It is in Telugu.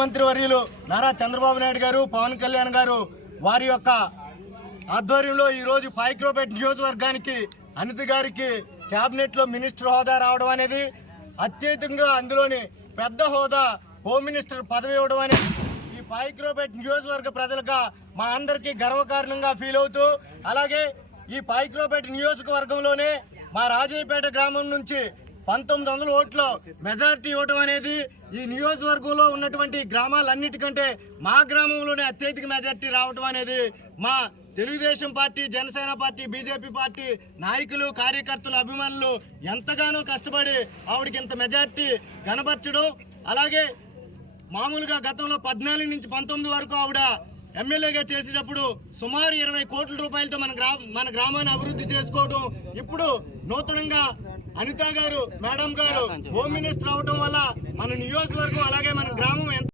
ముఖ్యమంత్రి వర్యులు నారా చంద్రబాబు నాయుడు గారు, పవన్ కళ్యాణ్ గారు వారి యొక్క ఆధ్వర్యంలో ఈరోజు పాయక్రోపేట నియోజకవర్గానికి అనిత గారికి కేబినెట్ లో మినిస్టర్ హోదా రావడం అనేది అత్యధికంగా, అందులోని పెద్ద హోదా హోమ్ మినిస్టర్ పదవి ఇవ్వడం అనేది ఈ పాయక్రోపేట నియోజకవర్గ ప్రజలుగా మా అందరికీ గర్వకారణంగా ఫీల్ అవుతూ, అలాగే ఈ పాయక్రోపేట నియోజకవర్గంలోనే మా రాజయ్యపేట గ్రామం నుంచి 1900 ఓట్ల మెజారిటీ ఇవ్వడం అనేది ఈ నియోజకవర్గంలో ఉన్నటువంటి గ్రామాలన్నిటికంటే మా గ్రామంలోనే అత్యధిక మెజారిటీ రావడం అనేది మా Telugu Desam party, Janasena party, BJP party నాయకులు, కార్యకర్తలు, అభిమానులు ఎంతగానో కష్టపడి ఆవిడకి ఇంత మెజారిటీ కనబర్చడం. అలాగే మామూలుగా గతంలో 14 నుంచి 19 వరకు ఆవిడ ఎమ్మెల్యేగా చేసేటప్పుడు సుమారు 20 కోట్ల రూపాయలతో మన గ్రామాన్ని అభివృద్ధి చేసుకోవడం, ఇప్పుడు నూతనంగా అనిత గారు, మేడం గారు హోమ్ మినిస్టర్ అవడం వల్ల మన నియోజకవర్గం అలాగే మన గ్రామం